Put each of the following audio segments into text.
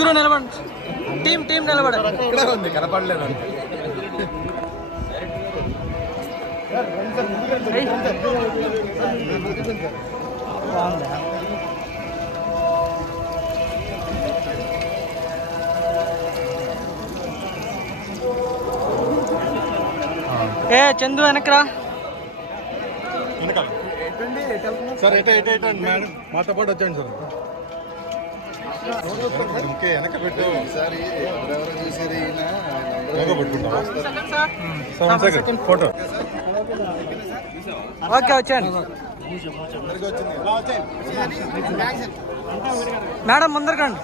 ముగ్గురు నిలబడి టీం నిలబడారు. ఇక్కడే ఉంది, కనపడలేదు. చందు వెనకరా సార్. ఎట మేడం మాతో పాటు వచ్చాను సార్. ఇంకే వెనక పెట్టు ఒకసారి. ఎవరెవరు చూసారు ఈయన పెట్టుకుంటాం ఫోటో. ఓకే వచ్చాను మేడం, ముందరకండి.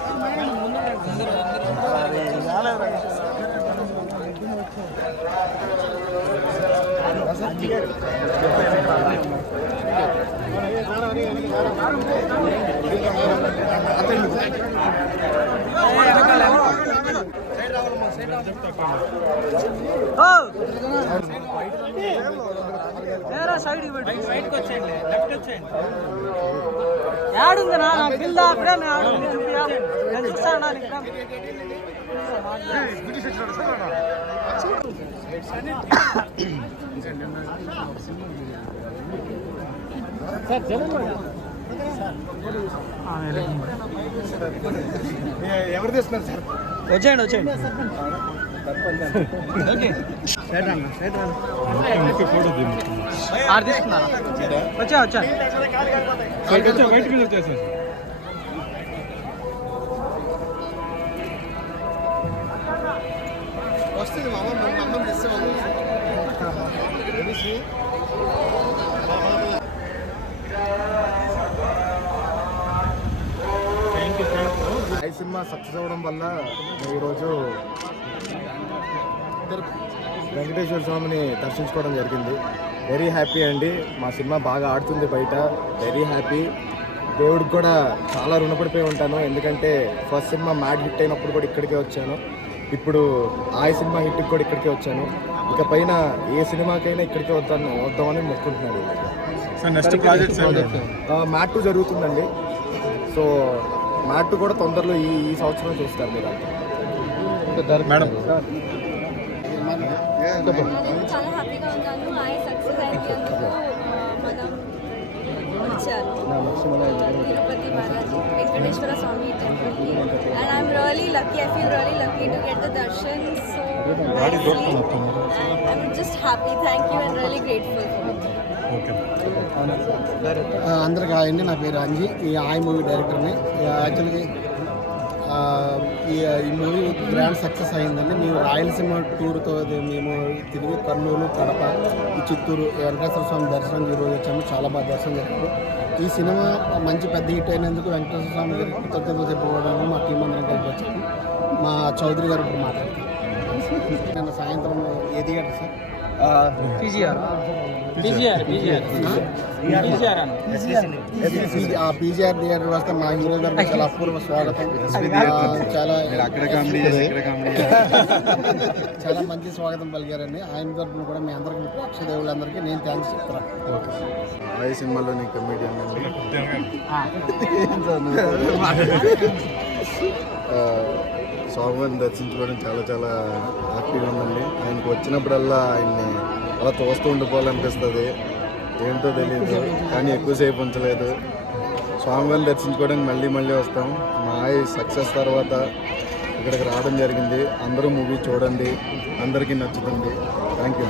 ఏడుంది నా పిల్ల అక్కడే ఎవరు తీస్తున్నారు సార్? వచ్చేయండి. వచ్చా వస్తుంది మామ. అన్నం తెస్తాము. ఈ సినిమా సక్సెస్ అవ్వడం వల్ల ఈరోజు వెంకటేశ్వర స్వామిని దర్శించుకోవడం జరిగింది. వెరీ హ్యాపీ అండి. మా సినిమా బాగా ఆడుతుంది బయట. Very happy. దేవుడికి కూడా చాలా రుణపడిపోయి ఉంటాను. ఎందుకంటే ఫస్ట్ సినిమా మ్యాడ్ హిట్ అయినప్పుడు కూడా ఇక్కడికే వచ్చాను. ఇప్పుడు ఆ సినిమా హిట్కి కూడా ఇక్కడికే వచ్చాను. ఇక పైన ఏ సినిమాకైనా ఇక్కడికే వద్దామని మొక్కుంటున్నాను. మ్యాట్ 2 జరుగుతుందండి. సో మ్యాట్ 2 కూడా తొందరలో ఈ సంవత్సరం చూస్తారు మీరు. మేడం చాలా హ్యాపీగా ఉన్నాను. సక్సెస్ అయినందుకు మనం వచ్చాను తిరుపతి బాలాజీ వెంకటేశ్వర స్వామి టెంపుల్కి. And I'm really lucky. I feel really lucky to get the Darshan. So I'm just happy. Thank you and really grateful. అందరికీ అండి, నా పేరు అంజీ. ఈ ఆయ్ మూవీ డైరెక్టర్ని. యాక్చువల్గా ఈ మూవీ గ్రాండ్ సక్సెస్ అయిందండి. మేము రాయలసీమ టూర్తో మేము తిరిగి కర్నూలు, కడప, ఈ చిత్తూరు వెంకటేశ్వర స్వామి దర్శనం ఈరోజు వచ్చాము. చాలా బాగా దర్శనం జరిగింది. ఈ సినిమా మంచి పెద్ద హిట్ అయినందుకు వెంకటేశ్వర స్వామి గారికి కృతజ్ఞతలు చెప్పుకోవడానికి మా టీం అందరం కలిసి వచ్చాము. మా చౌదరి గారు ఇప్పుడు మాట్లాడతారు. నిన్న సాయంత్రం ఏది గంట సార్? పీజీఆర్ థియేటర్ వస్తే మా హీరో గారు చాలా అపూర్వ స్వాగతం. చాలా మంచి స్వాగతం పలికారండి. ఆయన తరఫున కూడా మీ అందరికీ ప్రేక్షకులందరికీ నేను థ్యాంక్స్ చెప్తాను. ఆ సినిమాలోని కమెడియన్ స్వామివారిని దర్శించుకోవడం చాలా చాలా హ్యాపీగా ఉందండి. ఆయనకు వచ్చినప్పుడల్లా ఆయన్ని అలా తోస్తూ ఉండిపోవాలనిపిస్తుంది. ఏంటో తెలియదు, కానీ ఎక్కువసేపు ఉంచలేదు. స్వామివారిని దర్శించుకోవడానికి మళ్ళీ వస్తాం. మా సక్సెస్ తర్వాత ఇక్కడికి రావడం జరిగింది. అందరూ మూవీ చూడండి, అందరికీ నచ్చుతుంది. Thank you.